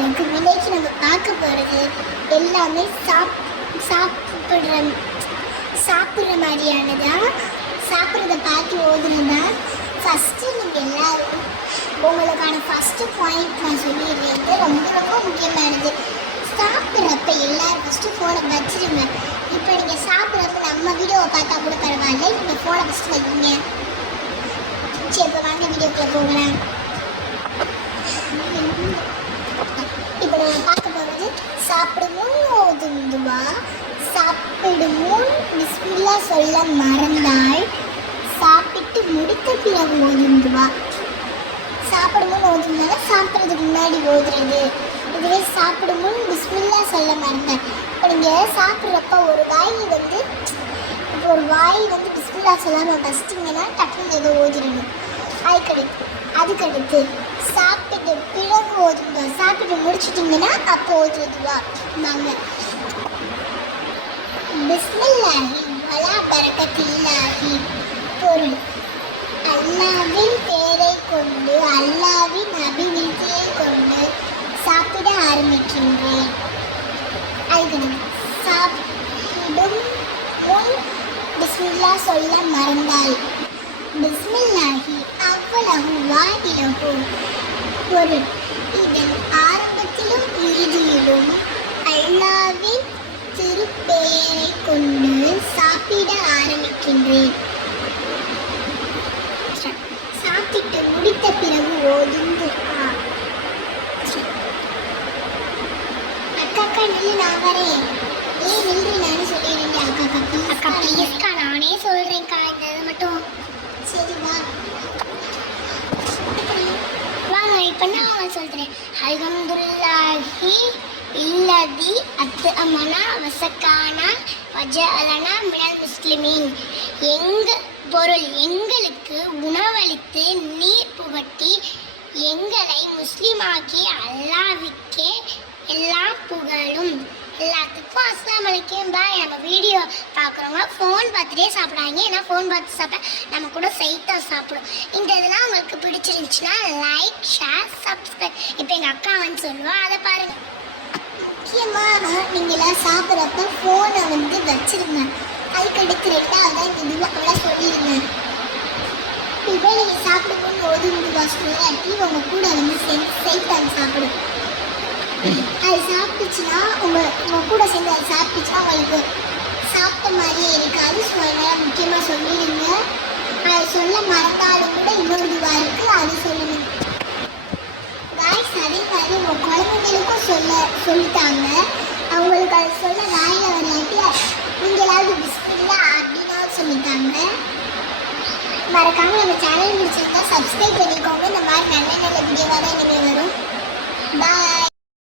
வணக்கம். இன்னைக்கு நம்ம பார்க்க போகிறது எல்லாமே சாப்பிட்ற மாதிரியானதா, சாப்பிட்றத பார்த்து ஓதுனதா. ஃபஸ்ட்டு நீங்கள் எல்லாரும் உங்களுக்கான ஃபஸ்ட்டு பாயிண்ட் நான் சொல்லிடுறேன். ரொம்ப ரொம்ப முக்கியமானது. சாப்பிட்றப்ப எல்லாரும் ஃபஸ்ட்டு ஃபோனை வச்சிருங்க. இப்போ நீங்கள் சாப்பிட்றப்ப நம்ம வீடியோவை பார்த்தா கூட பரவாயில்ல, நீங்கள் ஃபோனை ஃபஸ்ட்டு வைக்கிங்க. சரி, இப்போ வாங்க வீடியோக்குள்ளே போகலாம். இப்போ நம்ம பார்க்க போகிறது சாப்பிடும் முன் ஓதும் துவா. சாப்பிடும் முன் பிஸ்மில்லா சொல்ல மறந்தால் சாப்பிட்டு முடித்த பிறகு ஓதும் துவா. சாப்பிடும் முன் ஓதுனால சாப்பிட்றதுக்கு முன்னாடி ஓதுறது. இதுவே சாப்பிடும் முன் பிஸ்மில்லா சொல்ல மறந்தால், இப்போ நீங்கள் சாப்பிட்றப்ப ஒரு வாய் வந்து பிஸ்மில்லா சொல்லாமல் வச்சிட்டிங்கன்னா டக்குன்னு ஏதோ ஓதிடணும். அதுக்கடுத்து சாப்பிட்டு பிறகு ஓதுவா. சாப்பிட்டு முடிச்சிட்டிங்கன்னா அப்போ ஓதுவா. வாங்க. பிஸ்மில்லாஹி வலா பரக்கத்தில்லாஹி. பொருள்: அல்லாஹ்வின் பெயரை கொண்டு, அல்லாஹ்வின் அபிவிருத்தியை கொண்டு சாப்பிட ஆரம்பிக்கின்றேன். சாப்பிடும் முன் பிஸ்மில்லா சொல்ல மறந்தால். பிஸ்மில்லாஹி அவ்வளவு வாயிலகு. பொருள்: இதன் ஆரம்பத்திலும் இறுதியிலும் அல்லாஹ்வின் திருப்பெயரை கொண்டு சாப்பிட ஆரம்பிக்கின்றேன். சாப்பிட்டு முடித்த பிறகு ஓதும் துஆ. அக்கா நில்லு, நான் வரேன். ஏன் நில்லு, நானும் சொல்லிடுறேன். அக்கா ப்ளீஸ்க்கா, நானே சொல்கிறேன்க்கா, இந்த இது மட்டும். சரி வா வாங்க. இப்போ நான் சொல்கிறேன். அல்ஹம்துலில்லாஹி இல்லதி அத்அமனா வஸக்கானா வஜஅலனா மினல் முஸ்லிமீன். பொருள்: எங்களுக்கு உணவளித்து நீர் புகட்டி எங்களை முஸ்லிமாக்கி அல்லாஹ்வுக்கே எல்லா புகழும். எல்லாத்துக்கும் அஸ்ஸலாமு அலைக்கும். பாய். நம்ம வீடியோ பார்க்குறவங்க ஃபோன் பார்த்துட்டே சாப்பிடாங்க. ஏன்னா ஃபோன் பார்த்து சாப்பிட்டா நம்ம கூட சைட்டாக சாப்பிடும். இந்த இதெல்லாம் உங்களுக்கு பிடிச்சிருந்துச்சுன்னா லைக், ஷேர், சப்ஸ்கிரைப். இப்போ எங்கள் அக்கா வந்து சொல்லுவாள், அதை பாருங்கள். முக்கியமாக நீங்களாம் சாப்பிட்றப்ப ஃபோனை வச்சிருங்க. அதுக்கடுத்து ரெண்டாவதாக இந்த துவாவை சொல்லிடுங்க. இப்போ நீங்கள் சாப்பிடும்போது ஓதும் துவா சொல்லாட்டி உங்கள் கூட சைட்டாக சாப்பிடும். அது சாப்பிட்டுச்சுன்னா உங்கள் கூட சேர்ந்து அது சாப்பிட்டுச்சுன்னா உங்களுக்கு சாப்பிட்ட மாதிரியே இருக்காது. ஸோ அதனால் முக்கியமாக சொல்லிடுங்க. அது சொல்ல மறந்தாலும் கூட இன்னொரு துவா இருக்குது, அது சொல்லணும். வாய்ஸ் அதே மாதிரி உங்கள் குழந்தைங்களுக்கும் சொல்லித்தாங்க. அவங்களுக்கு அது சொல்ல வாயில் வராட்டியா நீங்கள் ஏதாவது பிஸ்மில்லா அப்படின்னா சொல்லித்தாங்க. மறக்காமல் நம்ம சேனல் பிடிச்சிருந்தா சப்ஸ்கிரைப் பண்ணிக்கோங்க. இந்த மாதிரி நல்ல நல்ல வீடியோவாக தான் இனிமேல் வரும். பாய்.